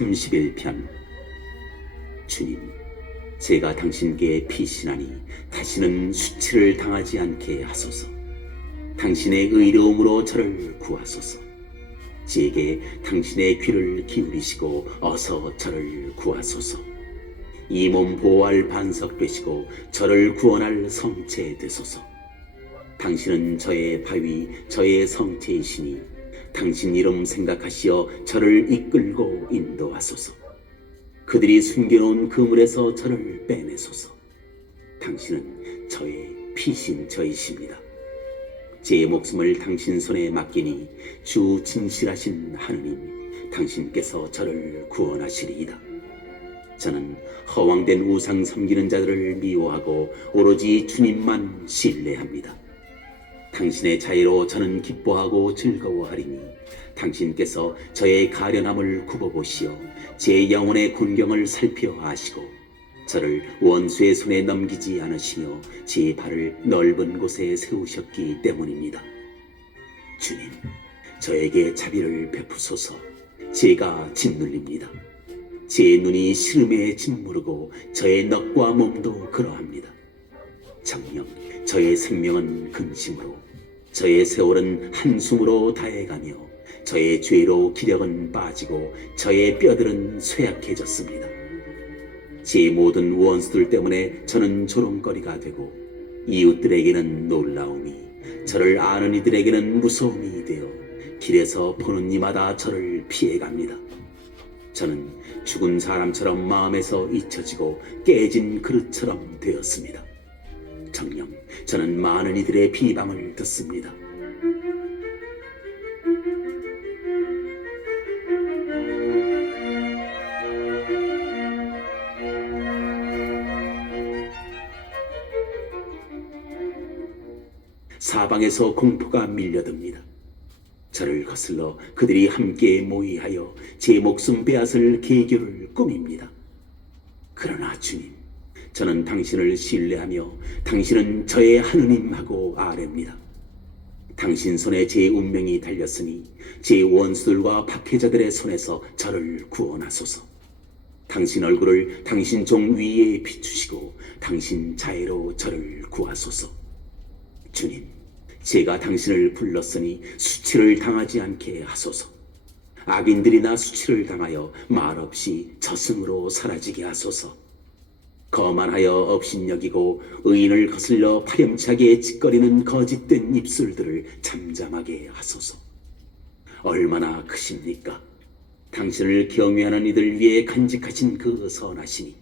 제31편. 주님, 제가 당신께 피신하니 다시는 수치를 당하지 않게 하소서. 당신의 의로움으로 저를 구하소서. 제게 당신의 귀를 기울이시고 어서 저를 구하소서. 이 몸 보호할 반석 되시고 저를 구원할 성체 되소서. 당신은 저의 바위, 저의 성체이시니 당신 이름 생각하시어 저를 이끌고 인도하소서. 그들이 숨겨놓은 그물에서 저를 빼내소서. 당신은 저의 피신처이십니다. 제 목숨을 당신 손에 맡기니 주 진실하신 하느님, 당신께서 저를 구원하시리이다. 저는 허황된 우상 섬기는 자들을 미워하고 오로지 주님만 신뢰합니다. 당신의 자애로 저는 기뻐하고 즐거워하리니 당신께서 저의 가련함을 굽어보시어 제 영혼의 곤경을 살펴 아시고 저를 원수의 손에 넘기지 않으시며 제 발을 넓은 곳에 세우셨기 때문입니다. 주님, 저에게 자비를 베푸소서. 제가 짓눌립니다. 제 눈이 시름에 짓무르고 저의 넋과 몸도 그러합니다. 정녕 저의 생명은 근심으로, 저의 세월은 한숨으로 다해가며 저의 죄로 기력은 빠지고 저의 뼈들은 쇠약해졌습니다. 제 모든 원수들 때문에 저는 조롱거리가 되고 이웃들에게는 놀라움이, 저를 아는 이들에게는 무서움이 되어 길에서 보는 이마다 저를 피해갑니다. 저는 죽은 사람처럼 마음에서 잊혀지고 깨진 그릇처럼 되었습니다. 정녕 저는 많은 이들의 비방을 듣습니다. 사방에서 공포가 밀려듭니다. 저를 거슬러 그들이 함께 모의하여 제 목숨 빼앗을 계교를 꾸밉니다. 그러나 주님, 저는 당신을 신뢰하며 당신은 저의 하느님하고 아뢰입니다. 당신 손에 제 운명이 달렸으니 제 원수들과 박해자들의 손에서 저를 구원하소서. 당신 얼굴을 당신 종 위에 비추시고 당신 자애로 저를 구하소서. 주님, 제가 당신을 불렀으니 수치를 당하지 않게 하소서. 악인들이나 수치를 당하여 말없이 저승으로 사라지게 하소서. 거만하여 업신여기고 의인을 거슬려 파렴치하게 짓거리는 거짓된 입술들을 잠잠하게 하소서. 얼마나 크십니까? 당신을 경외하는 이들 위에 간직하신 그 선하시니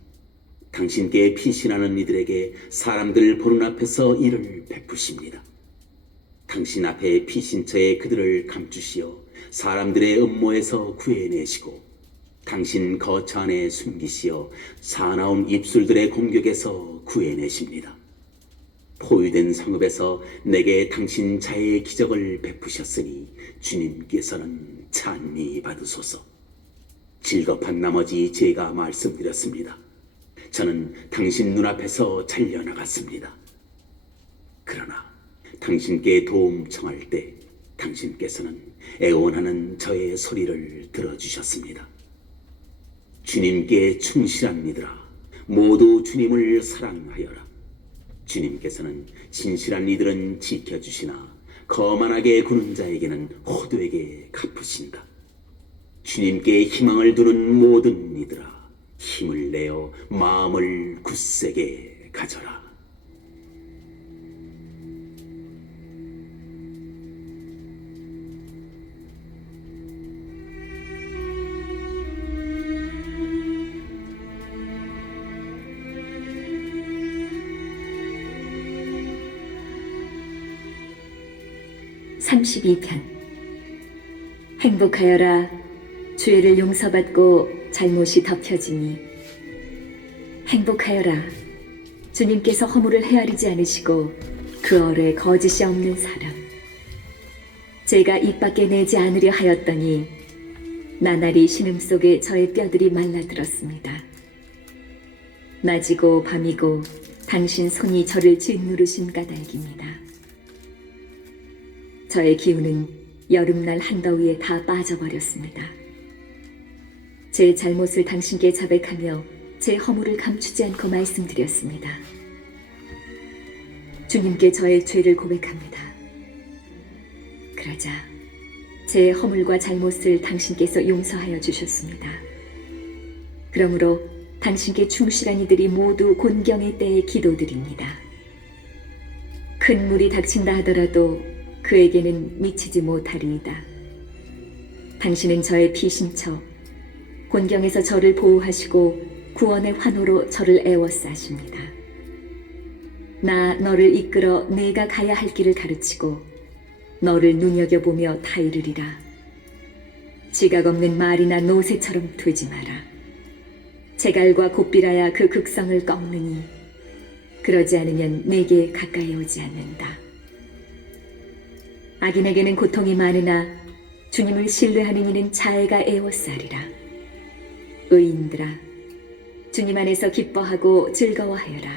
당신께 피신하는 이들에게 사람들 보는 앞에서 이를 베푸십니다. 당신 앞에 피신처에 그들을 감추시어 사람들의 음모에서 구해내시고 당신 거처 안에 숨기시어 사나운 입술들의 공격에서 구해내십니다. 포위된 성읍에서 내게 당신 자애의 기적을 베푸셨으니 주님께서는 찬미 받으소서. 질겁한 나머지 제가 말씀드렸습니다. 저는 당신 눈앞에서 잘려나갔습니다. 그러나 당신께 도움 청할 때 당신께서는 애원하는 저의 소리를 들어주셨습니다. 주님께 충실한 이들아, 모두 주님을 사랑하여라. 주님께서는 진실한 이들은 지켜주시나 거만하게 구는 자에게는 호되게 갚으신다. 주님께 희망을 두는 모든 이들아, 힘을 내어 마음을 굳세게 가져라. (32편) 행복하여라. 죄를 용서받고 잘못이 덮여지니 행복하여라. 주님께서 허물을 헤아리지 않으시고 그 얼에 거짓이 없는 사람. 제가 입 밖에 내지 않으려 하였더니 나날이 신음속에 저의 뼈들이 말라들었습니다. 낮이고 밤이고 당신 손이 저를 짓누르신 까닭입니다. 저의 기운은 여름날 한더위에 다 빠져버렸습니다. 제 잘못을 당신께 자백하며 제 허물을 감추지 않고 말씀드렸습니다. 주님께 저의 죄를 고백합니다. 그러자 제 허물과 잘못을 당신께서 용서하여 주셨습니다. 그러므로 당신께 충실한 이들이 모두 곤경의 때에 기도드립니다. 큰 물이 닥친다 하더라도 그에게는 미치지 못하리이다. 당신은 저의 피신처 곤경에서 저를 보호하시고 구원의 환호로 저를 애워싸십니다. 나 너를 이끌어 내가 가야 할 길을 가르치고 너를 눈여겨보며 다 이르리라. 지각 없는 말이나 노새처럼 되지 마라. 제갈과 곱비라야 그 극성을 꺾느니 그러지 않으면 내게 가까이 오지 않는다. 악인에게는 고통이 많으나 주님을 신뢰하는 이는 자애가 애워싸리라. 의인들아, 주님 안에서 기뻐하고 즐거워하여라.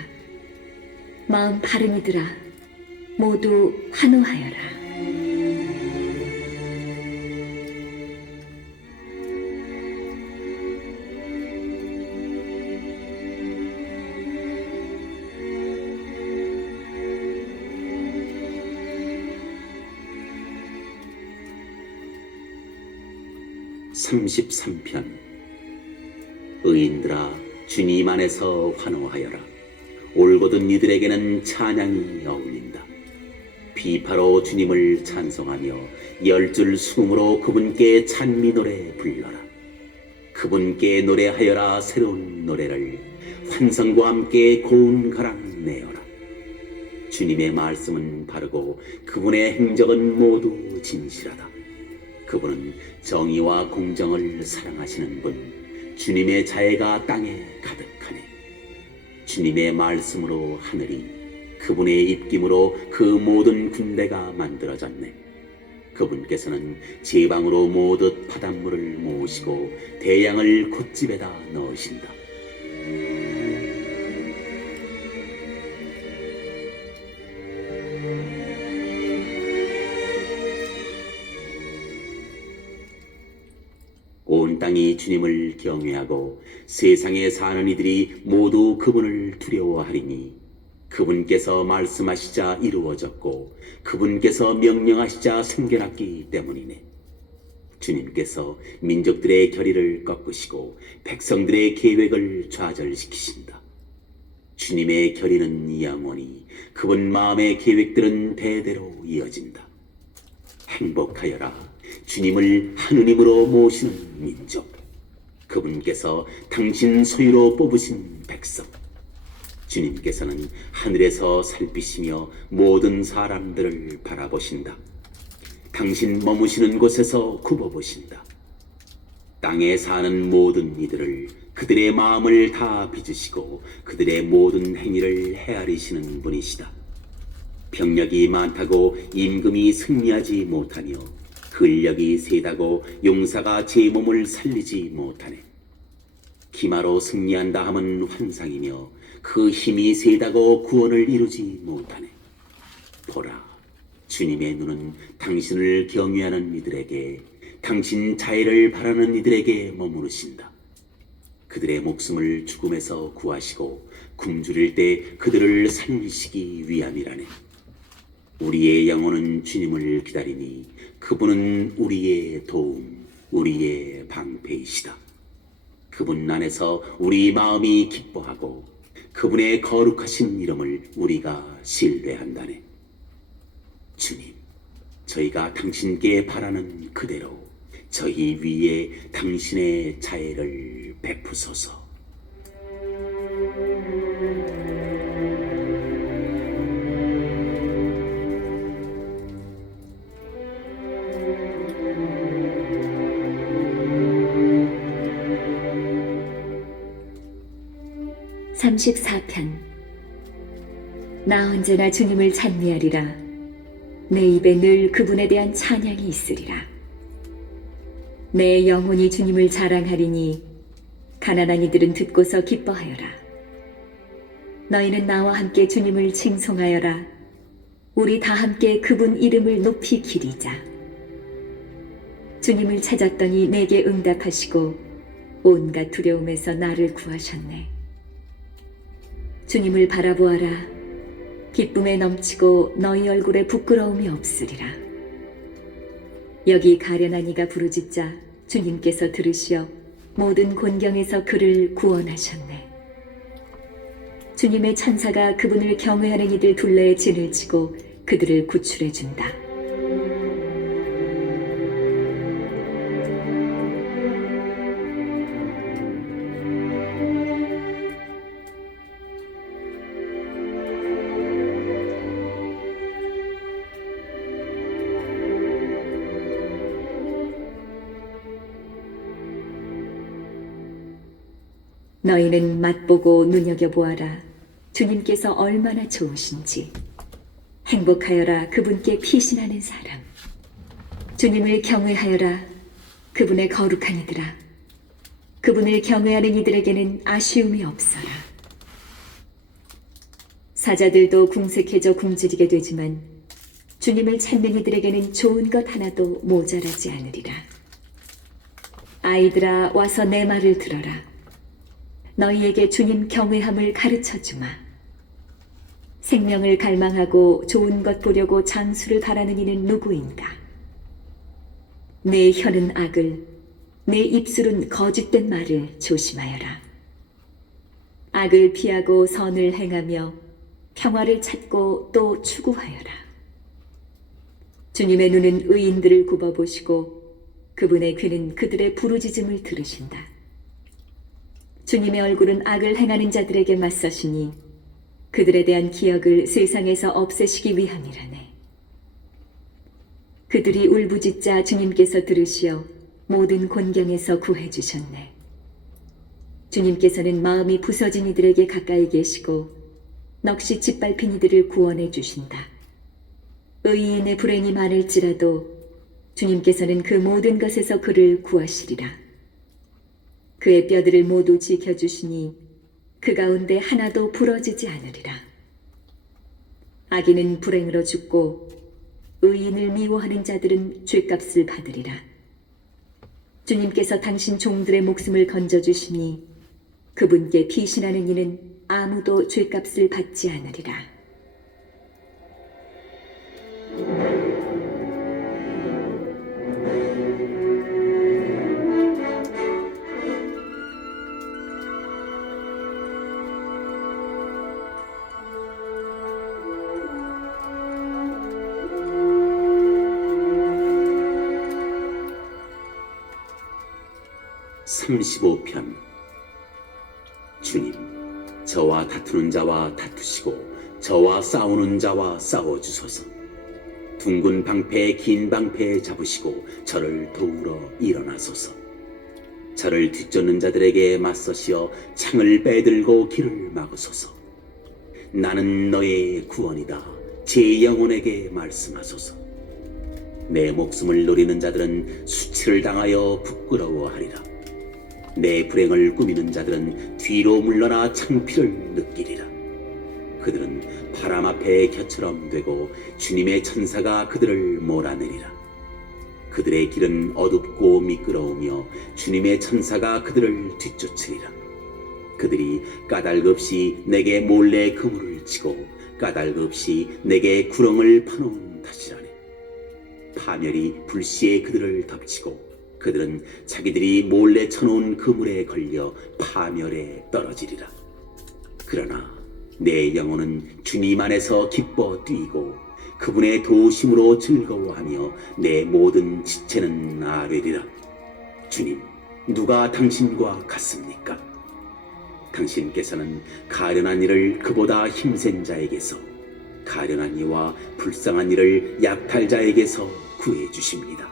마음 바른 이들아, 모두 환호하여라. (33편) 의인들아, 주님 안에서 환호하여라. 올곧은 이들에게는 찬양이 어울린다. 비파로 주님을 찬송하며 열줄 수금으로 그분께 찬미 노래 불러라. 그분께 노래하여라. 새로운 노래를 환성과 함께 고운 가랑 내어라. 주님의 말씀은 바르고 그분의 행적은 모두 진실하다. 그분은 정의와 공정을 사랑하시는 분, 주님의 자애가 땅에 가득하네. 주님의 말씀으로 하늘이, 그분의 입김으로 그 모든 군대가 만들어졌네. 그분께서는 제방으로 모듯 바닷물을 모으시고 대양을 콧집에다 넣으신다. 온 땅이 주님을 경외하고 세상에 사는 이들이 모두 그분을 두려워하리니 그분께서 말씀하시자 이루어졌고 그분께서 명령하시자 생겨났기 때문이네. 주님께서 민족들의 결의를 꺾으시고 백성들의 계획을 좌절시키신다. 주님의 결의는 영원히, 그분 마음의 계획들은 대대로 이어진다. 행복하여라. 주님을 하느님으로 모시는 민족, 그분께서 당신 소유로 뽑으신 백성. 주님께서는 하늘에서 살피시며 모든 사람들을 바라보신다. 당신 머무시는 곳에서 굽어보신다. 땅에 사는 모든 이들을, 그들의 마음을 다 빚으시고 그들의 모든 행위를 헤아리시는 분이시다. 병력이 많다고 임금이 승리하지 못하며 근력이 세다고 용사가 제 몸을 살리지 못하네. 기마로 승리한다 함은 환상이며 그 힘이 세다고 구원을 이루지 못하네. 보라, 주님의 눈은 당신을 경외하는 이들에게, 당신 자애를 바라는 이들에게 머무르신다. 그들의 목숨을 죽음에서 구하시고 굶주릴 때 그들을 살리시기 위함이라네. 우리의 영혼은 주님을 기다리니 그분은 우리의 도움, 우리의 방패이시다. 그분 안에서 우리 마음이 기뻐하고 그분의 거룩하신 이름을 우리가 신뢰한다네. 주님, 저희가 당신께 바라는 그대로 저희 위에 당신의 자애를 베푸소서. (34편) 나 언제나 주님을 찬미하리라. 내 입에 늘 그분에 대한 찬양이 있으리라. 내 영혼이 주님을 자랑하리니 가난한 이들은 듣고서 기뻐하여라. 너희는 나와 함께 주님을 칭송하여라. 우리 다 함께 그분 이름을 높이 기리자. 주님을 찾았더니 내게 응답하시고 온갖 두려움에서 나를 구하셨네. 주님을 바라보아라. 기쁨에 넘치고 너희 얼굴에 부끄러움이 없으리라. 여기 가련한 이가 부르짖자 주님께서 들으시어 모든 곤경에서 그를 구원하셨네. 주님의 천사가 그분을 경외하는 이들 둘레에 진을 치고 그들을 구출해 준다. 너희는 맛보고 눈여겨보아라. 주님께서 얼마나 좋으신지. 행복하여라 그분께 피신하는 사람. 주님을 경외하여라 그분의 거룩한 이들아. 그분을 경외하는 이들에게는 아쉬움이 없어라. 사자들도 궁색해져 굶주리게 되지만 주님을 찾는 이들에게는 좋은 것 하나도 모자라지 않으리라. 아이들아 와서 내 말을 들어라. 너희에게 주님 경외함을 가르쳐 주마. 생명을 갈망하고 좋은 것 보려고 장수를 바라는 이는 누구인가? 내 혀는 악을, 내 입술은 거짓된 말을 조심하여라. 악을 피하고 선을 행하며 평화를 찾고 또 추구하여라. 주님의 눈은 의인들을 굽어보시고 그분의 귀는 그들의 부르짖음을 들으신다. 주님의 얼굴은 악을 행하는 자들에게 맞서시니 그들에 대한 기억을 세상에서 없애시기 위함이라네. 그들이 울부짖자 주님께서 들으시어 모든 곤경에서 구해주셨네. 주님께서는 마음이 부서진 이들에게 가까이 계시고 넋이 짓밟힌 이들을 구원해 주신다. 의인의 불행이 많을지라도 주님께서는 그 모든 것에서 그를 구하시리라. 그의 뼈들을 모두 지켜주시니 그 가운데 하나도 부러지지 않으리라. 악인은 불행으로 죽고 의인을 미워하는 자들은 죗값을 받으리라. 주님께서 당신 종들의 목숨을 건져주시니 그분께 피신하는 이는 아무도 죗값을 받지 않으리라. (35편) 주님, 저와 다투는 자와 다투시고 저와 싸우는 자와 싸워주소서. 둥근 방패 긴 방패 잡으시고 저를 도우러 일어나소서. 저를 뒤쫓는 자들에게 맞서시어 창을 빼들고 길을 막으소서. 나는 너의 구원이다. 제 영혼에게 말씀하소서. 내 목숨을 노리는 자들은 수치를 당하여 부끄러워하리라. 내 불행을 꾸미는 자들은 뒤로 물러나 창피를 느끼리라. 그들은 바람 앞에 겨처럼 되고 주님의 천사가 그들을 몰아내리라. 그들의 길은 어둡고 미끄러우며 주님의 천사가 그들을 뒤쫓으리라. 그들이 까닭 없이 내게 몰래 그물을 치고 까닭 없이 내게 구렁을 파놓은 탓이라네. 파멸이 불시에 그들을 덮치고 그들은 자기들이 몰래 쳐놓은 그물에 걸려 파멸에 떨어지리라. 그러나 내 영혼은 주님 안에서 기뻐 뛰고 그분의 도우심으로 즐거워하며 내 모든 지체는 아뢰리라. 주님, 누가 당신과 같습니까? 당신께서는 가련한 이를 그보다 힘센 자에게서, 가련한 이와 불쌍한 이를 약탈자에게서 구해 주십니다.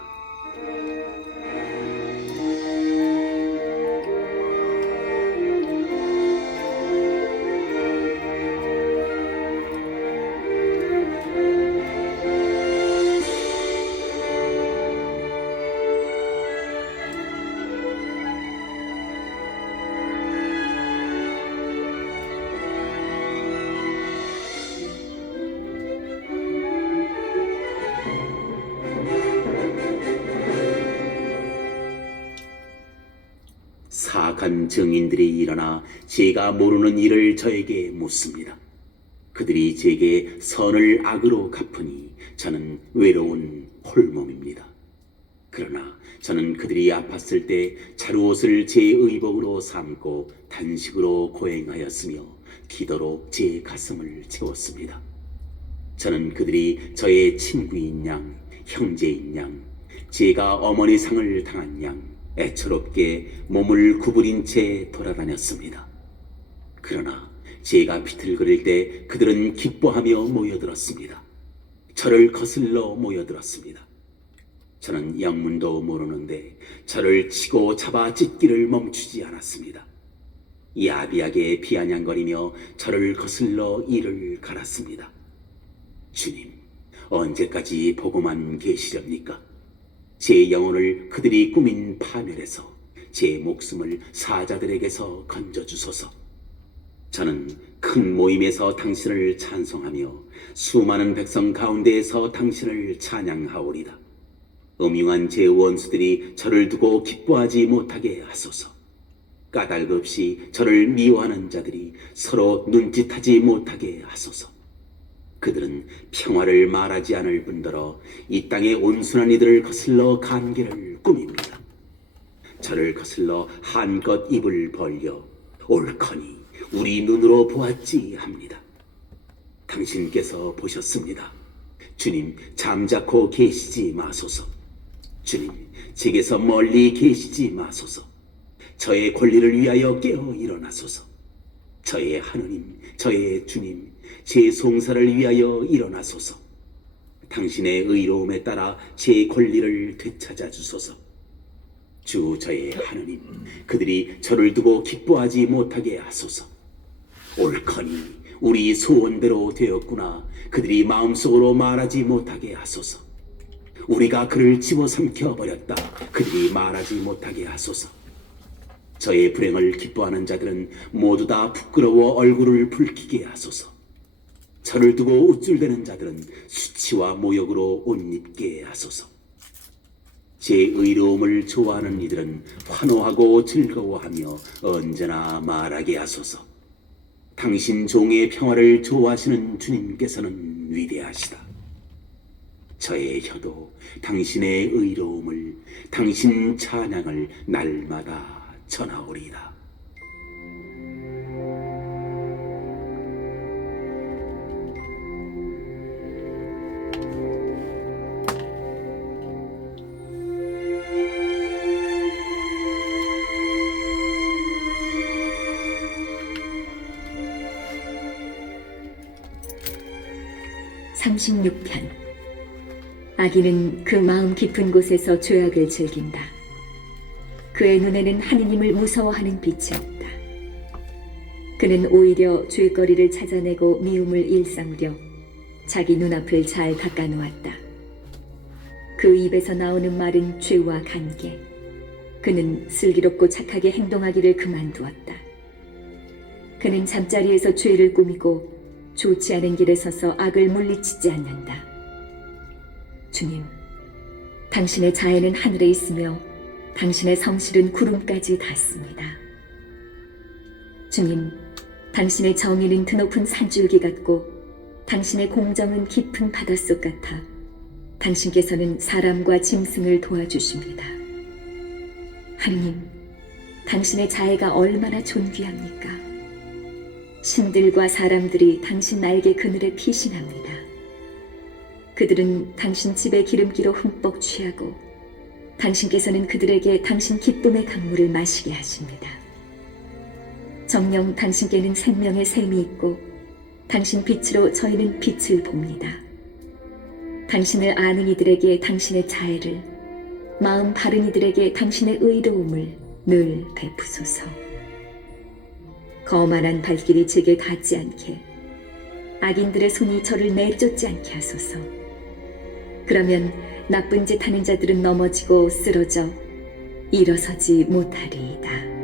악한 증인들이 일어나 제가 모르는 일을 저에게 묻습니다. 그들이 제게 선을 악으로 갚으니 저는 외로운 홀몸입니다. 그러나 저는 그들이 아팠을 때 자루옷을 제 의복으로 삼고 단식으로 고행하였으며 기도로 제 가슴을 채웠습니다. 저는 그들이 저의 친구인 양, 형제인 양, 제가 어머니 상을 당한 양, 애처롭게 몸을 구부린 채 돌아다녔습니다. 그러나 제가 비틀거릴 때 그들은 기뻐하며 모여들었습니다. 저를 거슬러 모여들었습니다. 저는 영문도 모르는데 저를 치고 잡아 찢기를 멈추지 않았습니다. 야비하게 비아냥거리며 저를 거슬러 이를 갈았습니다. 주님, 언제까지 보고만 계시렵니까? 제 영혼을 그들이 꾸민 파멸에서 제 목숨을 사자들에게서 건져주소서. 저는 큰 모임에서 당신을 찬송하며 수많은 백성 가운데에서 당신을 찬양하오리다. 음흉한 제 원수들이 저를 두고 기뻐하지 못하게 하소서. 까닭 없이 저를 미워하는 자들이 서로 눈짓하지 못하게 하소서. 그들은 평화를 말하지 않을 뿐더러 이 땅의 온순한 이들을 거슬러 간계를 꾸밉니다. 저를 거슬러 한껏 입을 벌려 옳거니 우리 눈으로 보았지 합니다. 당신께서 보셨습니다. 주님, 잠자코 계시지 마소서. 주님, 제게서 멀리 계시지 마소서. 저의 권리를 위하여 깨어 일어나소서. 저의 하느님, 저의 주님, 제 송사를 위하여 일어나소서. 당신의 의로움에 따라 제 권리를 되찾아 주소서. 주 저의 하느님, 그들이 저를 두고 기뻐하지 못하게 하소서. 옳거니 우리 소원대로 되었구나. 그들이 마음속으로 말하지 못하게 하소서. 우리가 그를 집어삼켜 버렸다. 그들이 말하지 못하게 하소서. 저의 불행을 기뻐하는 자들은 모두 다 부끄러워 얼굴을 붉히게 하소서. 저를 두고 우쭐대는 자들은 수치와 모욕으로 옷 입게 하소서. 제 의로움을 좋아하는 이들은 환호하고 즐거워하며 언제나 말하게 하소서. 당신 종의 평화를 좋아하시는 주님께서는 위대하시다. 저의 혀도 당신의 의로움을, 당신 찬양을 날마다 전하오리이다. (36편) 악인은 그 마음 깊은 곳에서 죄악을 즐긴다. 그의 눈에는 하느님을 무서워하는 빛이 없다. 그는 오히려 죄거리를 찾아내고 미움을 일삼으려 자기 눈앞을 잘 닦아놓았다. 그 입에서 나오는 말은 죄와 간계. 그는 슬기롭고 착하게 행동하기를 그만두었다. 그는 잠자리에서 죄를 꾸미고 좋지 않은 길에 서서 악을 물리치지 않는다. 주님, 당신의 자애는 하늘에 있으며 당신의 성실은 구름까지 닿습니다. 주님, 당신의 정의는 드높은 산줄기 같고 당신의 공정은 깊은 바닷속 같아 당신께서는 사람과 짐승을 도와주십니다. 하느님, 당신의 자애가 얼마나 존귀합니까? 신들과 사람들이 당신 날개 그늘에 피신합니다. 그들은 당신 집의 기름기로 흠뻑 취하고 당신께서는 그들에게 당신 기쁨의 강물을 마시게 하십니다. 정녕 당신께는 생명의 샘이 있고 당신 빛으로 저희는 빛을 봅니다. 당신을 아는 이들에게 당신의 자애를, 마음 바른 이들에게 당신의 의로움을 늘 베푸소서. 거만한 발길이 제게 닿지 않게, 악인들의 손이 저를 내쫓지 않게 하소서. 그러면 나쁜 짓 하는 자들은 넘어지고 쓰러져 일어서지 못하리이다.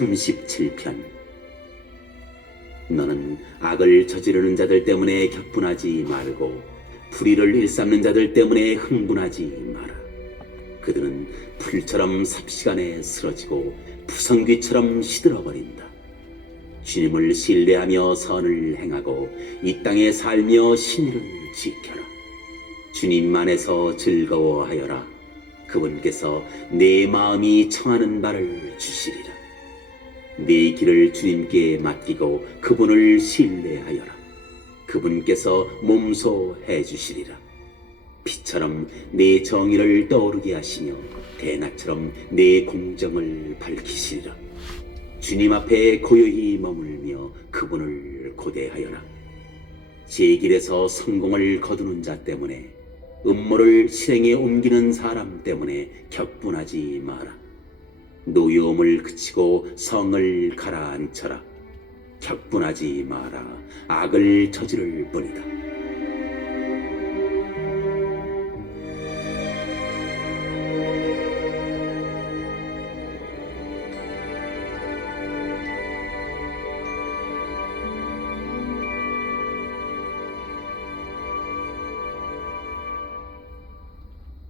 37편. 너는 악을 저지르는 자들 때문에 격분하지 말고 불의를 일삼는 자들 때문에 흥분하지 마라. 그들은 풀처럼 삽시간에 쓰러지고 푸성귀처럼 시들어버린다. 주님을 신뢰하며 선을 행하고 이 땅에 살며 신의를 지켜라. 주님 안에서 즐거워하여라. 그분께서 내 마음이 청하는 바를 주시리라. 네 길을 주님께 맡기고 그분을 신뢰하여라. 그분께서 몸소해 주시리라. 빛처럼 내 정의를 떠오르게 하시며 대낮처럼 내 공정을 밝히시리라. 주님 앞에 고요히 머물며 그분을 고대하여라. 제 길에서 성공을 거두는 자 때문에, 음모를 실행에 옮기는 사람 때문에 격분하지 마라. 노여움을 그치고 성을 가라앉혀라. 격분하지 마라. 악을 저지를 뿐이다.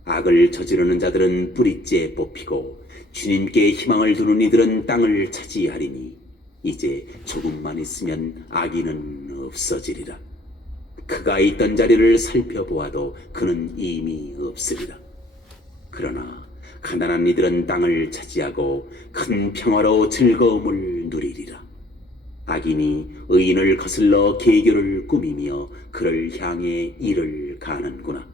악을 저지르는 자들은 뿌리째 뽑히고 주님께 희망을 두는 이들은 땅을 차지하리니 이제 조금만 있으면 악인은 없어지리라. 그가 있던 자리를 살펴보아도 그는 이미 없으리라. 그러나 가난한 이들은 땅을 차지하고 큰 평화로 즐거움을 누리리라. 악인이 의인을 거슬러 계교를 꾸미며 그를 향해 이를 가는구나.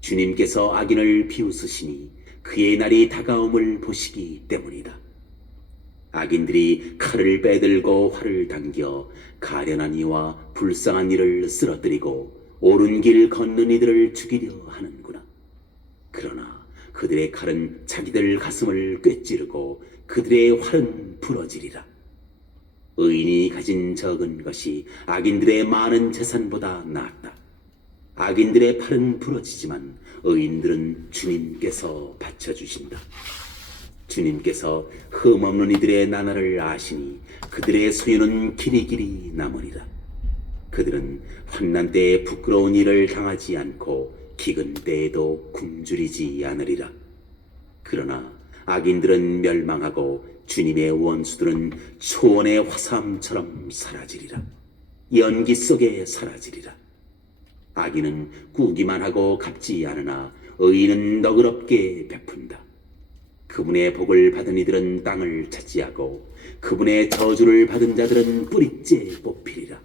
주님께서 악인을 비웃으시니 그의 날이 다가옴을 보시기 때문이다. 악인들이 칼을 빼들고 활을 당겨 가련한 이와 불쌍한 이를 쓰러뜨리고 옳은 길 걷는 이들을 죽이려 하는구나. 그러나 그들의 칼은 자기들 가슴을 꿰찌르고 그들의 활은 부러지리라. 의인이 가진 적은 것이 악인들의 많은 재산보다 낫다. 악인들의 팔은 부러지지만 의인들은 주님께서 받쳐주신다. 주님께서 흠없는 이들의 나날을 아시니 그들의 소유는 길이길이 남으리라. 그들은 환난 때에 부끄러운 일을 당하지 않고 기근 때에도 굶주리지 않으리라. 그러나 악인들은 멸망하고 주님의 원수들은 초원의 화삼처럼 사라지리라. 연기 속에 사라지리라. 악인은 꾸기만 하고 갚지 않으나 의인은 너그럽게 베푼다. 그분의 복을 받은 이들은 땅을 차지하고 그분의 저주를 받은 자들은 뿌리째 뽑히리라.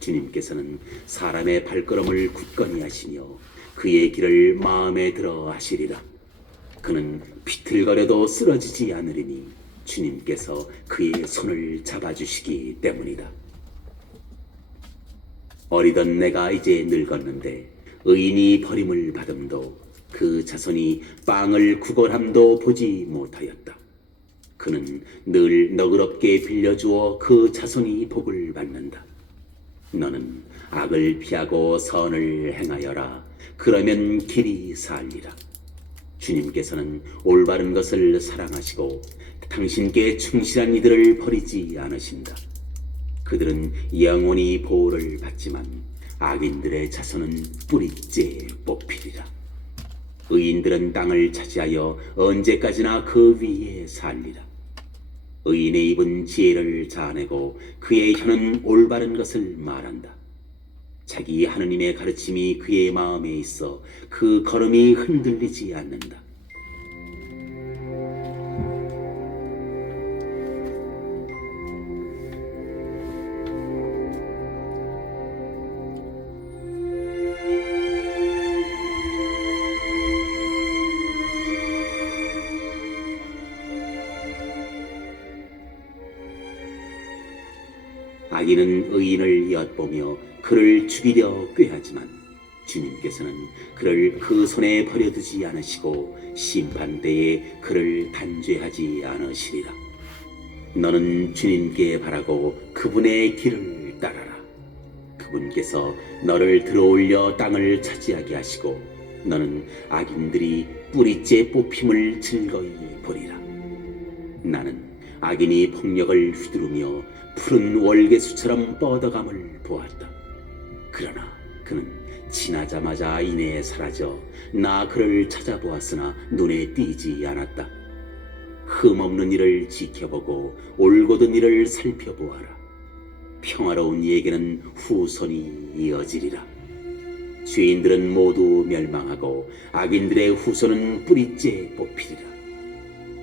주님께서는 사람의 발걸음을 굳건히 하시며 그의 길을 마음에 들어 하시리라. 그는 비틀거려도 쓰러지지 않으리니 주님께서 그의 손을 잡아주시기 때문이다. 어리던 내가 이제 늙었는데 의인이 버림을 받음도 그 자손이 빵을 구걸함도 보지 못하였다. 그는 늘 너그럽게 빌려주어 그 자손이 복을 받는다. 너는 악을 피하고 선을 행하여라. 그러면 길이 살리라. 주님께서는 올바른 것을 사랑하시고 당신께 충실한 이들을 버리지 않으신다. 그들은 영원히 보호를 받지만 악인들의 자손은 뿌리째 뽑히리라. 의인들은 땅을 차지하여 언제까지나 그 위에 살리라. 의인의 입은 지혜를 자아내고 그의 혀는 올바른 것을 말한다. 자기 하느님의 가르침이 그의 마음에 있어 그 걸음이 흔들리지 않는다. 악인은 의인을 엿보며 그를 죽이려 꾀하지만 주님께서는 그를 그 손에 버려두지 않으시고 심판때에 그를 단죄하지 않으시리라. 너는 주님께 바라고 그분의 길을 따라라. 그분께서 너를 들어올려 땅을 차지하게 하시고 너는 악인들이 뿌리째 뽑힘을 즐거이 보리라. 나는 악인이 폭력을 휘두르며 푸른 월계수처럼 뻗어감을 보았다. 그러나 그는 지나자마자 이내에 사라져 나 그를 찾아보았으나 눈에 띄지 않았다. 흠없는 일을 지켜보고 올곧은 일을 살펴보아라. 평화로운 이에게는 후손이 이어지리라. 죄인들은 모두 멸망하고 악인들의 후손은 뿌리째 뽑히리라.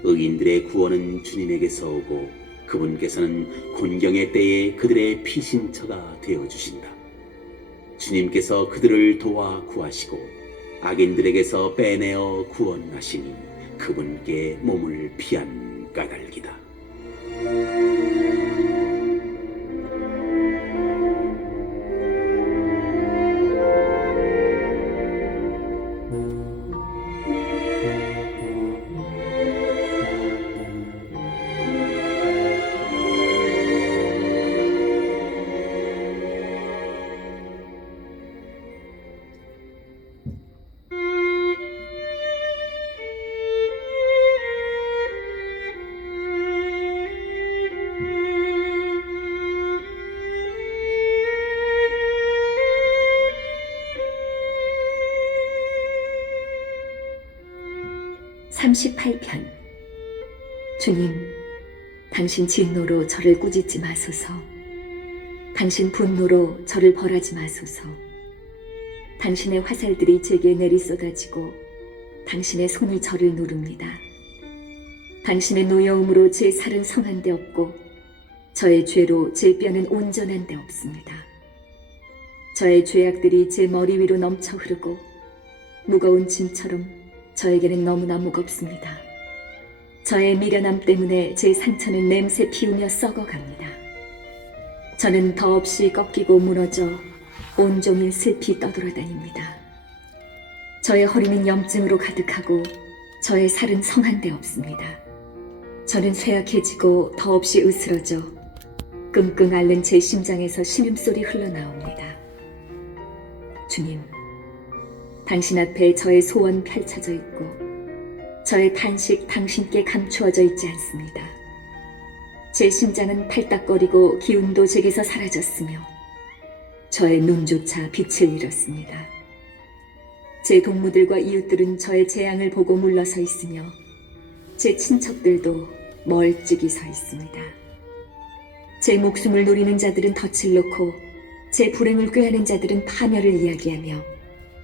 의인들의 구원은 주님에게서 오고 그분께서는 곤경의 때에 그들의 피신처가 되어주신다. 주님께서 그들을 도와 구하시고 악인들에게서 빼내어 구원하시니 그분께 몸을 피한 까닭이다. (38편) 주님, 당신 진노로 저를 꾸짖지 마소서. 당신 분노로 저를 벌하지 마소서. 당신의 화살들이 제게 내리쏟아지고 당신의 손이 저를 누릅니다. 당신의 노여움으로 제 살은 성한 데 없고 저의 죄로 제 뼈는 온전한 데 없습니다. 저의 죄악들이 제 머리 위로 넘쳐 흐르고 무거운 짐처럼 저에게는 너무나 무겁습니다. 저의 미련함 때문에 제 상처는 냄새 피우며 썩어갑니다. 저는 더없이 꺾이고 무너져 온종일 슬피 떠돌아다닙니다. 저의 허리는 염증으로 가득하고 저의 살은 성한 데 없습니다. 저는 쇠약해지고 더없이 으스러져 끙끙 앓는 제 심장에서 신음소리 흘러나옵니다. 주님, 당신 앞에 저의 소원 펼쳐져 있고 저의 탄식 당신께 감추어져 있지 않습니다. 제 심장은 팔딱거리고 기운도 제게서 사라졌으며 저의 눈조차 빛을 잃었습니다. 제 동무들과 이웃들은 저의 재앙을 보고 물러서 있으며 제 친척들도 멀찍이 서 있습니다. 제 목숨을 노리는 자들은 덫을 놓고 제 불행을 꾀하는 자들은 파멸을 이야기하며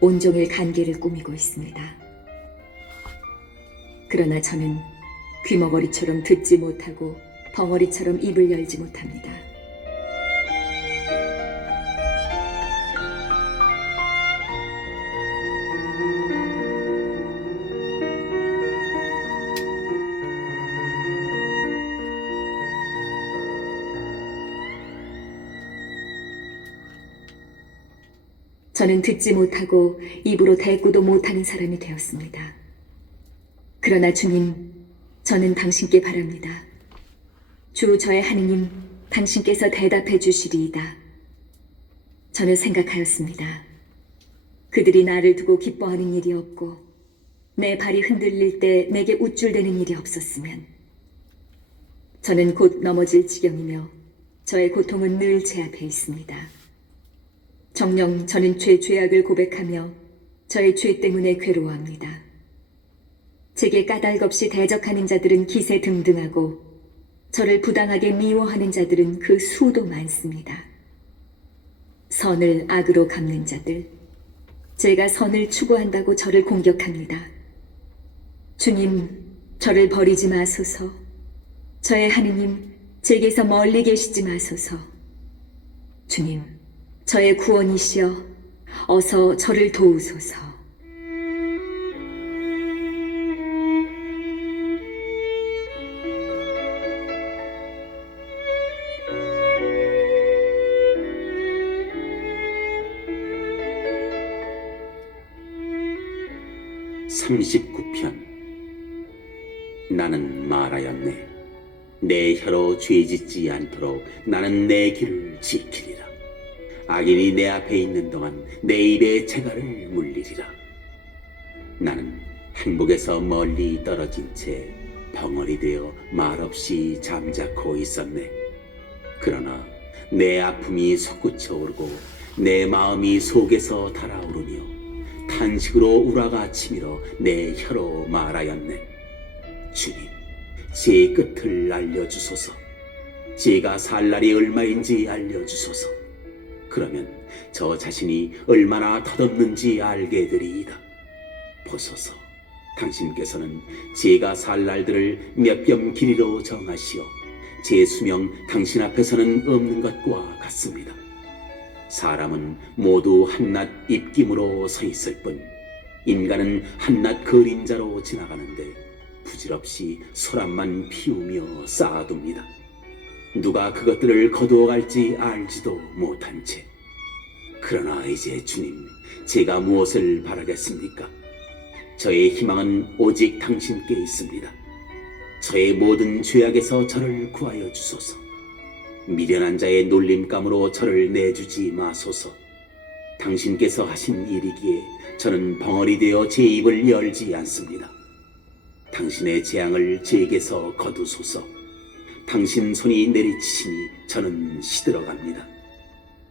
온종일 간계를 꾸미고 있습니다. 그러나 저는 귀머거리처럼 듣지 못하고 벙어리처럼 입을 열지 못합니다. 저는 듣지 못하고 입으로 대꾸도 못하는 사람이 되었습니다. 그러나 주님, 저는 당신께 바랍니다. 주 저의 하느님, 당신께서 대답해 주시리이다. 저는 생각하였습니다. 그들이 나를 두고 기뻐하는 일이 없고 내 발이 흔들릴 때 내게 우쭐대는 일이 없었으면 저는 곧 넘어질 지경이며 저의 고통은 늘 제 앞에 있습니다. 정녕 저는 죄악을 고백하며 저의 죄 때문에 괴로워합니다. 제게 까닭없이 대적하는 자들은 기세등등하고 저를 부당하게 미워하는 자들은 그 수도 많습니다. 선을 악으로 갚는 자들, 제가 선을 추구한다고 저를 공격합니다. 주님, 저를 버리지 마소서. 저의 하느님, 제게서 멀리 계시지 마소서. 주님, 저의 구원이시여, 어서 저를 도우소서. (39편) 나는 말하였네. 내 혀로 죄짓지 않도록 나는 내 길을 지키리라. 악인이 내 앞에 있는 동안 내 입에 재갈을 물리리라. 나는 행복에서 멀리 떨어진 채 벙어리 되어 말없이 잠자코 있었네. 그러나 내 아픔이 솟구쳐 오르고 내 마음이 속에서 달아오르며 탄식으로 우라가 치밀어 내 혀로 말하였네. 주님, 제 끝을 알려주소서. 제가 살 날이 얼마인지 알려주소서. 그러면 저 자신이 얼마나 덧없는지 알게 되리이다. 보소서, 당신께서는 제가 살 날들을 몇 뼘 길이로 정하시어 제 수명 당신 앞에서는 없는 것과 같습니다. 사람은 모두 한낱 입김으로 서 있을 뿐 인간은 한낱 그림자로 지나가는데 부질없이 소란만 피우며 쌓아둡니다. 누가 그것들을 거두어 갈지 알지도 못한 채. 그러나 이제 주님, 제가 무엇을 바라겠습니까? 저의 희망은 오직 당신께 있습니다. 저의 모든 죄악에서 저를 구하여 주소서. 미련한 자의 놀림감으로 저를 내주지 마소서. 당신께서 하신 일이기에 저는 벙어리 되어 제 입을 열지 않습니다. 당신의 재앙을 제게서 거두소서. 당신 손이 내리치시니 저는 시들어갑니다.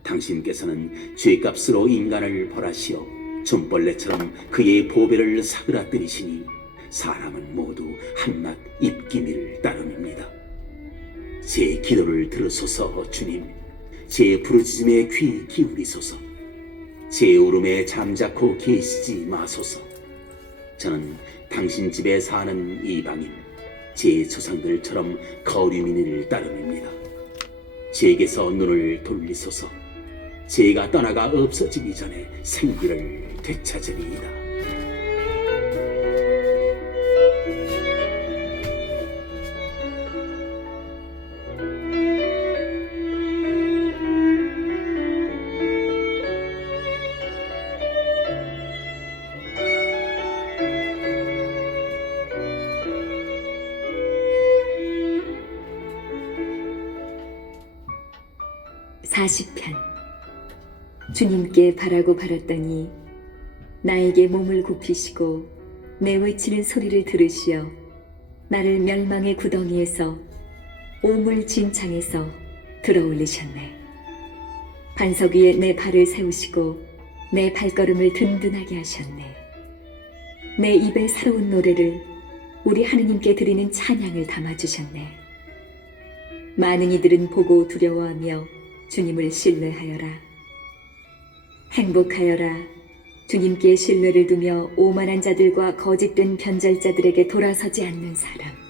당신께서는 죄값으로 인간을 벌하시어 좀벌레처럼 그의 보배를 사그라뜨리시니 사람은 모두 한낱 입기미를 따름입니다. 제 기도를 들으소서. 주님, 제 부르짖음에 귀 기울이소서. 제 울음에 잠자코 계시지 마소서. 저는 당신 집에 사는 이방인, 제 조상들처럼 거류민을 따름입니다. 제게서 눈을 돌리소서. 제가 떠나가 없어지기 전에 생기를 되찾으리이다. 사시편. 주님께 바라고 바랐더니 나에게 몸을 굽히시고 내 외치는 소리를 들으시어 나를 멸망의 구덩이에서 오물 진창에서 들어올리셨네. 반석 위에 내 발을 세우시고 내 발걸음을 든든하게 하셨네. 내 입에 새로운 노래를 우리 하느님께 드리는 찬양을 담아주셨네. 많은 이들은 보고 두려워하며 주님을 신뢰하여라. 행복하여라. 주님께 신뢰를 두며 오만한 자들과 거짓된 변절자들에게 돌아서지 않는 사람.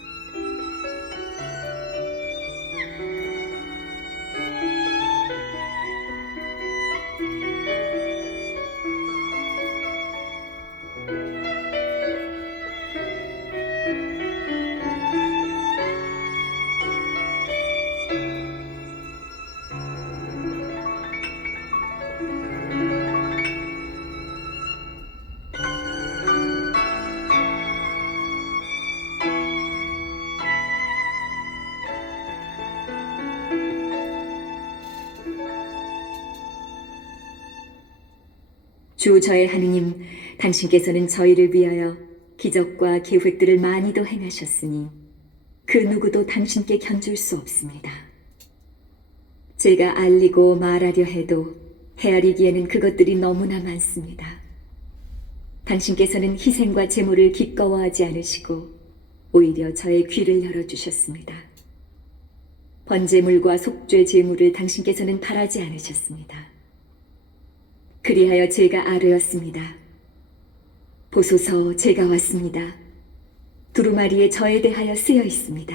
주 저의 하느님, 당신께서는 저희를 위하여 기적과 계획들을 많이도 행하셨으니 그 누구도 당신께 견줄 수 없습니다. 제가 알리고 말하려 해도 헤아리기에는 그것들이 너무나 많습니다. 당신께서는 희생과 제물을 기꺼워하지 않으시고 오히려 저의 귀를 열어주셨습니다. 번제물과 속죄 제물을 당신께서는 바라지 않으셨습니다. 그리하여 제가 아뢰었습니다. 보소서, 제가 왔습니다. 두루마리에 저에 대하여 쓰여 있습니다.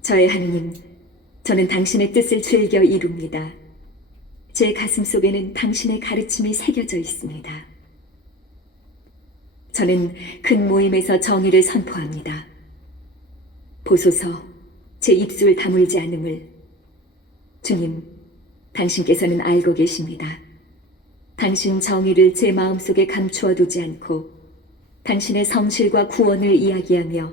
저의 하느님, 저는 당신의 뜻을 즐겨 이룹니다. 제 가슴 속에는 당신의 가르침이 새겨져 있습니다. 저는 큰 모임에서 정의를 선포합니다. 보소서, 제 입술 다물지 않음을. 주님, 당신께서는 알고 계십니다. 당신 정의를 제 마음속에 감추어 두지 않고 당신의 성실과 구원을 이야기하며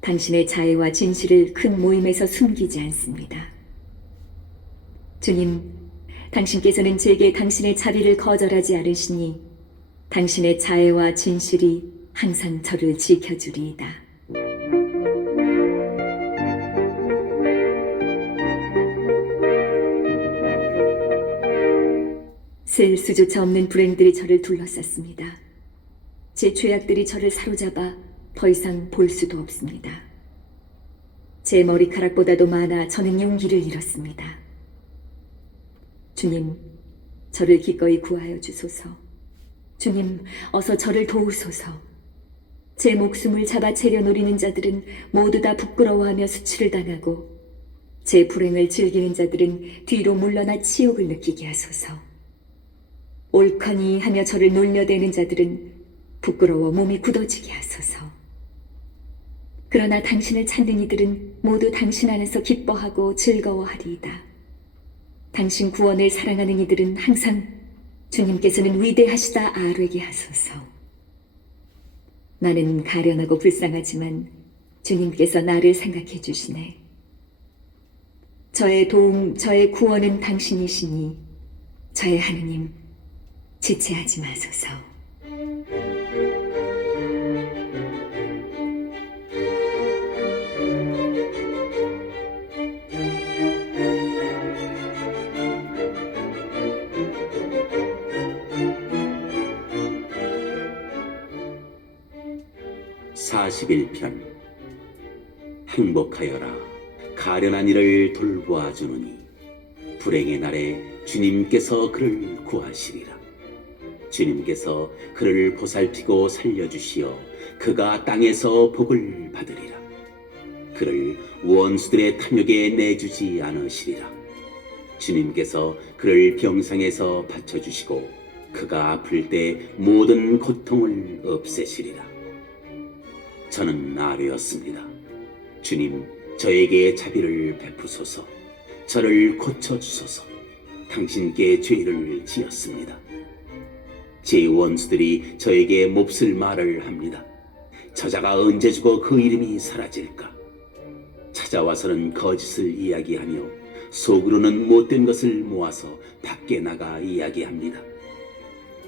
당신의 자애와 진실을 큰 모임에서 숨기지 않습니다. 주님, 당신께서는 제게 당신의 자비를 거절하지 않으시니 당신의 자애와 진실이 항상 저를 지켜주리이다. 셀 수조차 없는 불행들이 저를 둘러쌌습니다. 제 죄악들이 저를 사로잡아 더 이상 볼 수도 없습니다. 제 머리카락보다도 많아 저는 용기를 잃었습니다. 주님, 저를 기꺼이 구하여 주소서. 주님, 어서 저를 도우소서. 제 목숨을 잡아채려 노리는 자들은 모두 다 부끄러워하며 수치를 당하고 제 불행을 즐기는 자들은 뒤로 물러나 치욕을 느끼게 하소서. 옳거니 하며 저를 놀려대는 자들은 부끄러워 몸이 굳어지게 하소서. 그러나 당신을 찾는 이들은 모두 당신 안에서 기뻐하고 즐거워하리이다. 당신 구원을 사랑하는 이들은 항상 주님께서는 위대하시다 아뢰게 하소서. 나는 가련하고 불쌍하지만 주님께서 나를 생각해 주시네. 저의 도움, 저의 구원은 당신이시니 저의 하느님, 지체하지 마소서. (41편) 행복하여라. 가련한 이를 돌보아 주느니 불행의 날에 주님께서 그를 구하시리라. 주님께서 그를 보살피고 살려주시어 그가 땅에서 복을 받으리라. 그를 원수들의 탐욕에 내주지 않으시리라. 주님께서 그를 병상에서 받쳐주시고 그가 아플 때 모든 고통을 없애시리라. 저는 아뢰었습니다. 주님, 저에게 자비를 베푸소서. 저를 고쳐주소서. 당신께 죄를 지었습니다. 제 원수들이 저에게 몹쓸 말을 합니다. 저자가 언제 죽어 그 이름이 사라질까? 찾아와서는 거짓을 이야기하며 속으로는 못된 것을 모아서 밖에 나가 이야기합니다.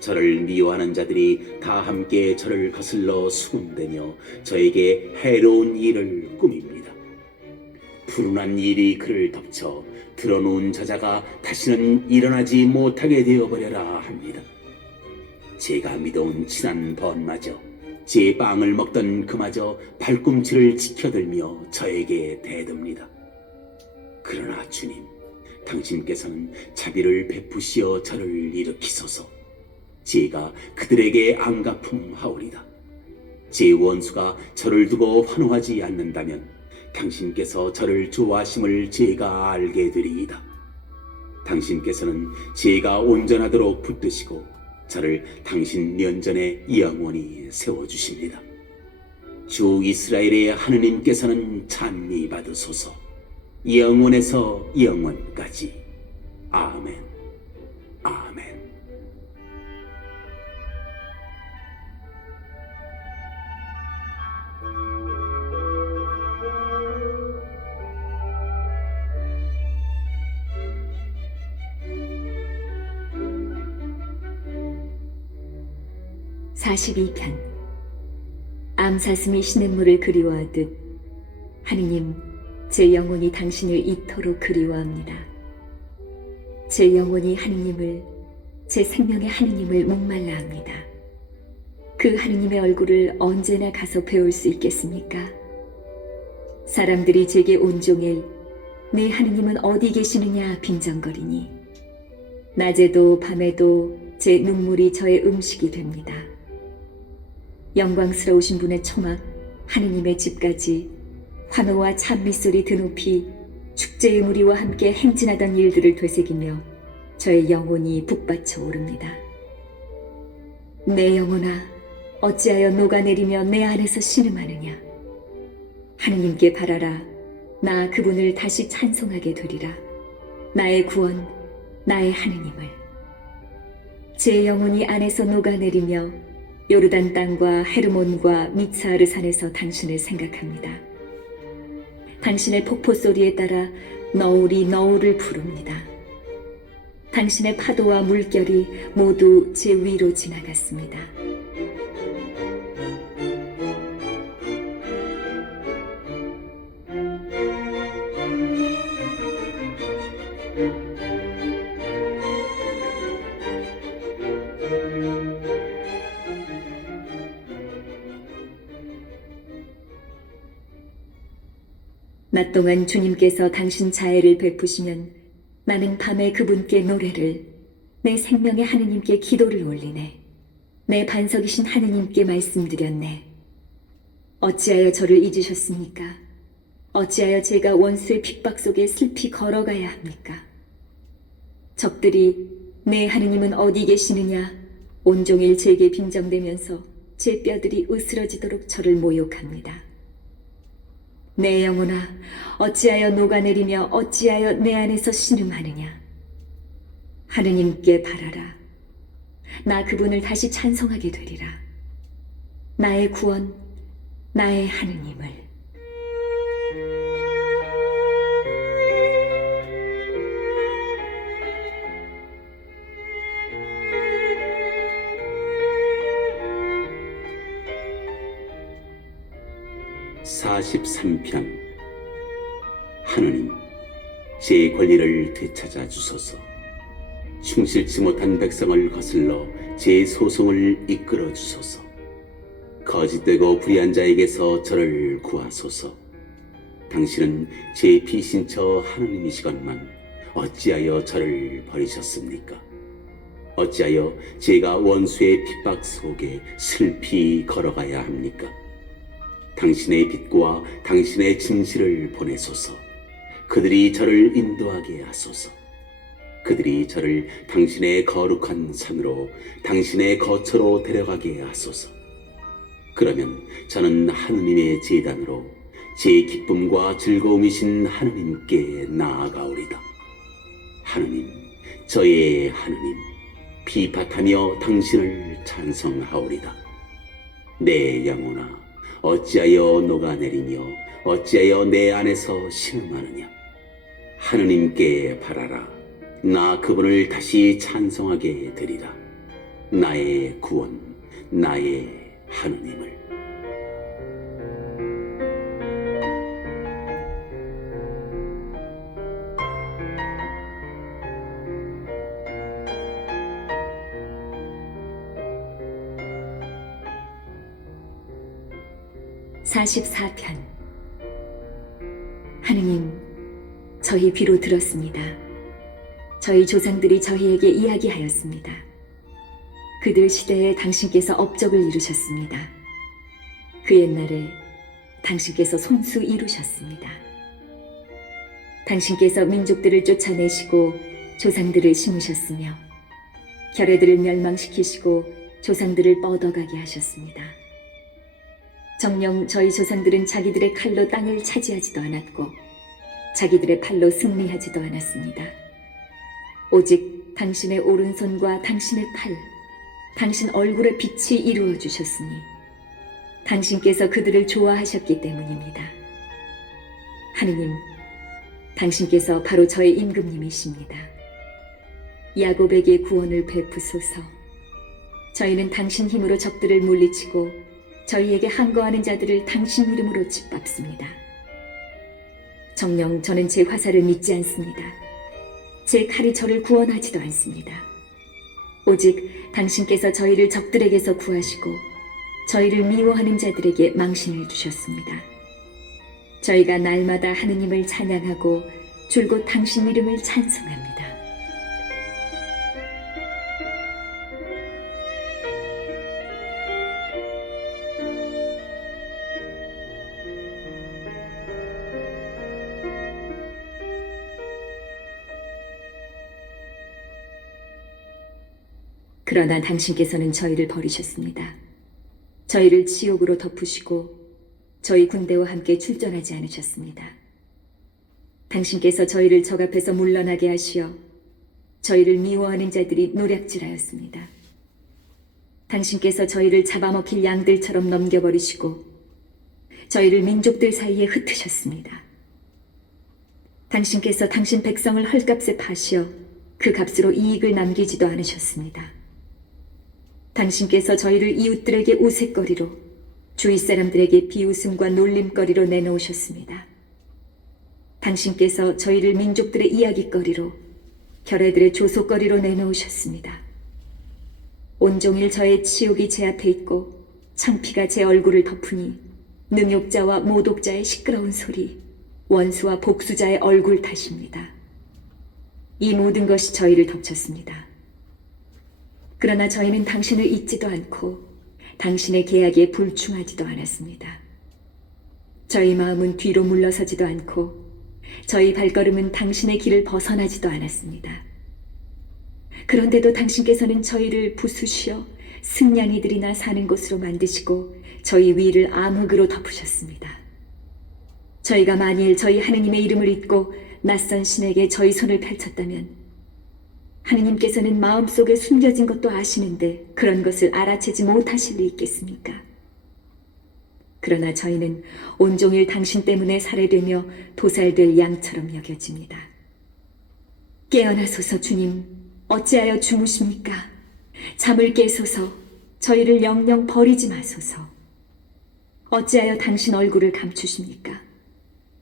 저를 미워하는 자들이 다 함께 저를 거슬러 수군대며 저에게 해로운 일을 꾸밉니다. 푸른한 일이 그를 덮쳐 드러놓은 저자가 다시는 일어나지 못하게 되어버려라 합니다. 제가 믿어온 친한 번마저, 제 빵을 먹던 그마저 발꿈치를 지켜들며 저에게 대듭니다. 그러나 주님, 당신께서는 자비를 베푸시어 저를 일으키소서. 제가 그들에게 안갚음하오리다. 제 원수가 저를 두고 환호하지 않는다면 당신께서 저를 좋아하심을 제가 알게 되리이다. 당신께서는 제가 온전하도록 붙드시고 저를 당신 면전에 영원히 세워주십니다. 주 이스라엘의 하느님께서는 찬미 받으소서. 영원에서 영원까지. 아멘. 아멘. (42편) 암사슴이 시냇물을 그리워하듯 하느님, 제 영혼이 당신을 이토록 그리워합니다. 제 영혼이 하느님을, 제 생명의 하느님을 목말라 합니다. 그 하느님의 얼굴을 언제나 가서 배울 수 있겠습니까? 사람들이 제게 온종일 내 하느님은 어디 계시느냐 빈정거리니 낮에도 밤에도 제 눈물이 저의 음식이 됩니다. 영광스러우신 분의 초막 하느님의 집까지 환호와 찬미소리 드높이 축제의 무리와 함께 행진하던 일들을 되새기며 저의 영혼이 북받쳐 오릅니다. 내 영혼아, 어찌하여 녹아내리며 내 안에서 신음하느냐. 하느님께 바라라. 나 그분을 다시 찬송하게 되리라. 나의 구원, 나의 하느님을. 제 영혼이 안에서 녹아내리며 요르단 땅과 헤르몬과 미츠하르 산에서 당신을 생각합니다. 당신의 폭포 소리에 따라 너울이 너울을 부릅니다. 당신의 파도와 물결이 모두 제 위로 지나갔습니다. 낮 동안 주님께서 당신 자애를 베푸시면 나는 밤에 그분께 노래를, 내 생명의 하느님께 기도를 올리네. 내 반석이신 하느님께 말씀드렸네. 어찌하여 저를 잊으셨습니까? 어찌하여 제가 원수의 핍박 속에 슬피 걸어가야 합니까? 적들이 내 하느님은 어디 계시느냐 온종일 제게 빈정대면서 제 뼈들이 으스러지도록 저를 모욕합니다. 내 영혼아, 어찌하여 녹아내리며 어찌하여 내 안에서 신음하느냐. 하느님께 바라라. 나 그분을 다시 찬송하게 되리라. 나의 구원, 나의 하느님을. (43편) 하느님, 제 권리를 되찾아 주소서. 충실치 못한 백성을 거슬러 제 소송을 이끌어 주소서. 거짓되고 불의한 자에게서 저를 구하소서. 당신은 제 피신처 하느님이시건만 어찌하여 저를 버리셨습니까? 어찌하여 제가 원수의 핍박 속에 슬피 걸어가야 합니까? 당신의 빛과 당신의 진실을 보내소서. 그들이 저를 인도하게 하소서. 그들이 저를 당신의 거룩한 산으로, 당신의 거처로 데려가게 하소서. 그러면 저는 하느님의 제단으로 제 기쁨과 즐거움이신 하느님께 나아가오리다. 하느님, 저의 하느님, 비팟하며 당신을 찬송하오리다. 내 영혼아, 어찌하여 녹아내리며 어찌하여 내 안에서 신음하느냐. 하느님께 바라라. 나 그분을 다시 찬송하게 되리라. 나의 구원, 나의 하느님을. (44편) 하느님, 저희 귀로 들었습니다. 저희 조상들이 저희에게 이야기하였습니다. 그들 시대에 당신께서 업적을 이루셨습니다. 그 옛날에 당신께서 손수 이루셨습니다. 당신께서 민족들을 쫓아내시고 조상들을 심으셨으며 결애들을 멸망시키시고 조상들을 뻗어가게 하셨습니다. 정녕 저희 조상들은 자기들의 칼로 땅을 차지하지도 않았고 자기들의 팔로 승리하지도 않았습니다. 오직 당신의 오른손과 당신의 팔, 당신 얼굴의 빛이 이루어 주셨으니 당신께서 그들을 좋아하셨기 때문입니다. 하느님, 당신께서 바로 저의 임금님이십니다. 야곱에게 구원을 베푸소서. 저희는 당신 힘으로 적들을 물리치고 저희에게 항거하는 자들을 당신 이름으로 짓밟습니다. 정녕 저는 제 화살을 믿지 않습니다. 제 칼이 저를 구원하지도 않습니다. 오직 당신께서 저희를 적들에게서 구하시고 저희를 미워하는 자들에게 망신을 주셨습니다. 저희가 날마다 하느님을 찬양하고 줄곧 당신 이름을 찬송합니다. 그러나 당신께서는 저희를 버리셨습니다. 저희를 지옥으로 덮으시고 저희 군대와 함께 출전하지 않으셨습니다. 당신께서 저희를 적 앞에서 물러나게 하시어 저희를 미워하는 자들이 노략질하였습니다. 당신께서 저희를 잡아먹힐 양들처럼 넘겨버리시고 저희를 민족들 사이에 흩으셨습니다. 당신께서 당신 백성을 헐값에 파시어 그 값으로 이익을 남기지도 않으셨습니다. 당신께서 저희를 이웃들에게 우윳거리로 주위 사람들에게 비웃음과 놀림거리로 내놓으셨습니다. 당신께서 저희를 민족들의 이야기거리로 결애들의 조소거리로 내놓으셨습니다. 온종일 저의 치욕이 제 앞에 있고 창피가 제 얼굴을 덮으니 능욕자와 모독자의 시끄러운 소리, 원수와 복수자의 얼굴 탓입니다. 이 모든 것이 저희를 덮쳤습니다. 그러나 저희는 당신을 잊지도 않고 당신의 계약에 불충하지도 않았습니다. 저희 마음은 뒤로 물러서지도 않고 저희 발걸음은 당신의 길을 벗어나지도 않았습니다. 그런데도 당신께서는 저희를 부수시어 승냥이들이나 사는 곳으로 만드시고 저희 위를 암흑으로 덮으셨습니다. 저희가 만일 저희 하느님의 이름을 잊고 낯선 신에게 저희 손을 펼쳤다면 하느님께서는 마음속에 숨겨진 것도 아시는데 그런 것을 알아채지 못하실 리 있겠습니까? 그러나 저희는 온종일 당신 때문에 살해되며 도살될 양처럼 여겨집니다. 깨어나소서 주님, 어찌하여 주무십니까? 잠을 깨소서, 저희를 영영 버리지 마소서. 어찌하여 당신 얼굴을 감추십니까?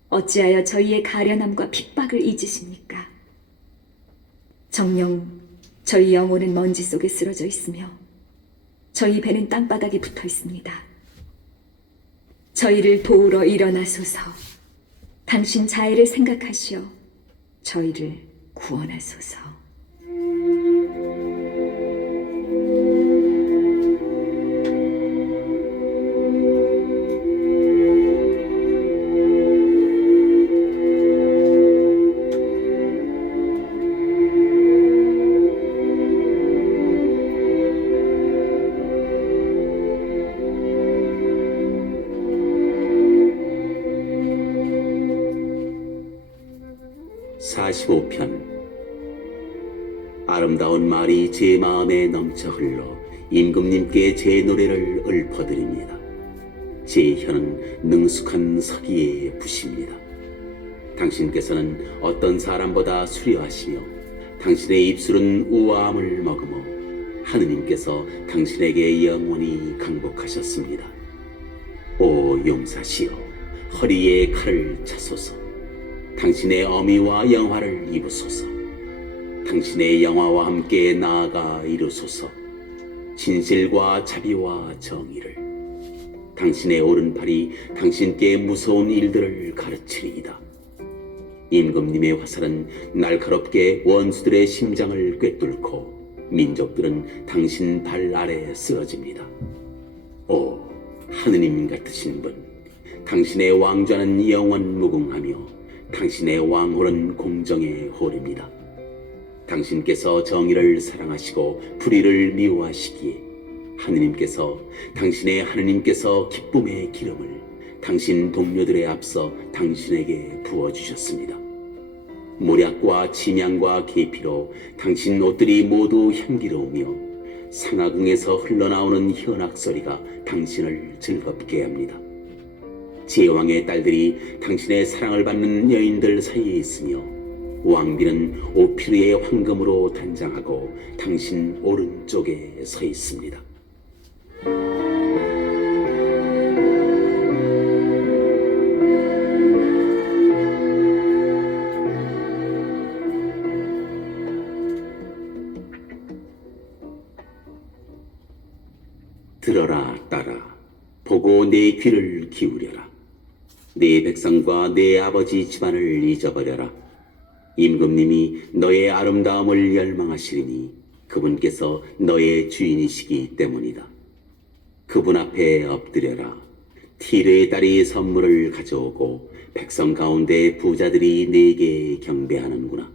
어찌하여 저희의 가련함과 핍박을 잊으십니까? 정녕 저희 영혼은 먼지 속에 쓰러져 있으며 저희 배는 땅바닥에 붙어 있습니다. 저희를 도우러 일어나소서. 당신 자애를 생각하시어 저희를 구원하소서. 45편. 아름다운 말이 제 마음에 넘쳐 흘러 임금님께 제 노래를 읊어드립니다. 제 혀는 능숙한 서기의 붓입니다. 당신께서는 어떤 사람보다 수려하시며 당신의 입술은 우아함을 머금어 하느님께서 당신에게 영원히 강복하셨습니다. 오 용사시여, 허리에 칼을 차소서. 당신의 어미와 영화를 입으소서. 당신의 영화와 함께 나아가 이루소서. 진실과 자비와 정의를. 당신의 오른팔이 당신께 무서운 일들을 가르치리이다. 임금님의 화살은 날카롭게 원수들의 심장을 꿰뚫고 민족들은 당신 발 아래 쓰러집니다. 오 하느님 같으신 분, 당신의 왕좌는 영원 무궁하며 당신의 왕호는 공정의 홀입니다. 당신께서 정의를 사랑하시고 불의를 미워하시기에 하느님께서 당신의 하느님께서 기쁨의 기름을 당신 동료들의 앞서 당신에게 부어주셨습니다. 모략과 침향과 계피로 당신 옷들이 모두 향기로우며 상하궁에서 흘러나오는 현악소리가 당신을 즐겁게 합니다. 제왕의 딸들이 당신의 사랑을 받는 여인들 사이에 있으며 왕비는 오피르의 황금으로 단장하고 당신 오른쪽에 서 있습니다. 들어라 딸아, 보고 내 귀를 기울여라. 네 백성과 내 아버지 집안을 잊어버려라. 임금님이 너의 아름다움을 열망하시리니 그분께서 너의 주인이시기 때문이다. 그분 앞에 엎드려라. 티르의 딸이 선물을 가져오고 백성 가운데 부자들이 네게 경배하는구나.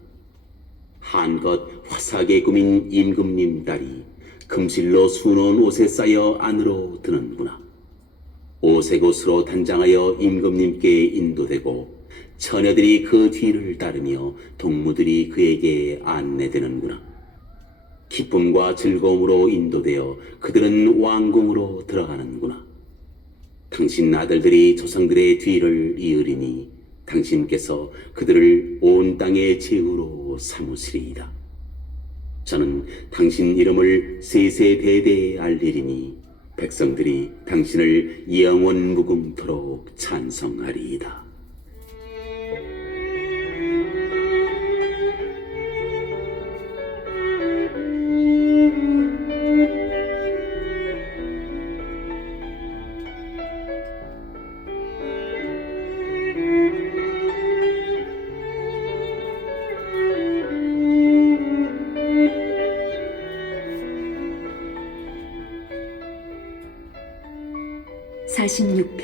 한껏 화사하게 꾸민 임금님 딸이 금실로 수놓은 옷에 쌓여 안으로 드는구나. 오색옷으로 단장하여 임금님께 인도되고 처녀들이 그 뒤를 따르며 동무들이 그에게 안내되는구나. 기쁨과 즐거움으로 인도되어 그들은 왕궁으로 들어가는구나. 당신 아들들이 조상들의 뒤를 이으리니 당신께서 그들을 온 땅의 제후로 삼으시리이다. 저는 당신 이름을 세세대대에 알리리니 백성들이 당신을 영원 무궁토록 찬송하리이다. 46편.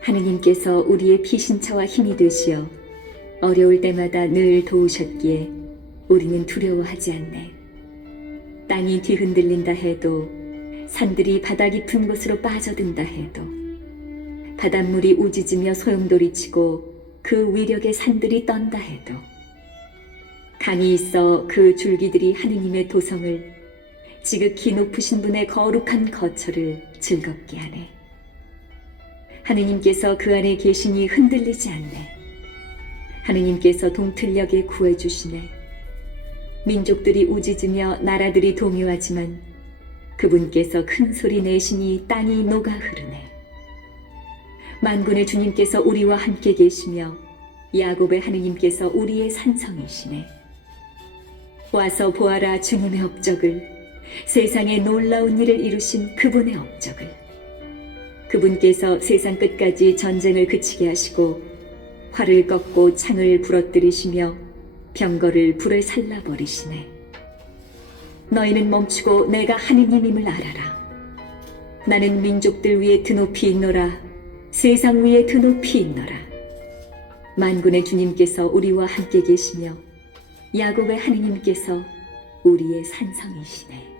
하느님께서 우리의 피신처와 힘이 되시어 어려울 때마다 늘 도우셨기에 우리는 두려워하지 않네. 땅이 뒤흔들린다 해도, 산들이 바다 깊은 곳으로 빠져든다 해도, 바닷물이 우짖으며 소용돌이치고 그 위력의 산들이 떤다 해도, 강이 있어 그 줄기들이 하느님의 도성을, 지극히 높으신 분의 거룩한 거처를 즐겁게 하네. 하느님께서 그 안에 계시니 흔들리지 않네. 하느님께서 동틀녘에 구해주시네. 민족들이 우짖으며 나라들이 동요하지만 그분께서 큰 소리 내시니 땅이 녹아 흐르네. 만군의 주님께서 우리와 함께 계시며 야곱의 하느님께서 우리의 산성이시네. 와서 보아라 주님의 업적을, 세상에 놀라운 일을 이루신 그분의 업적을. 그분께서 세상 끝까지 전쟁을 그치게 하시고 활을 꺾고 창을 부러뜨리시며 병거를 불에 살라버리시네. 너희는 멈추고 내가 하느님임을 알아라. 나는 민족들 위에 드높이 있노라. 세상 위에 드높이 있노라. 만군의 주님께서 우리와 함께 계시며 야곱의 하느님께서 우리의 산성이시네.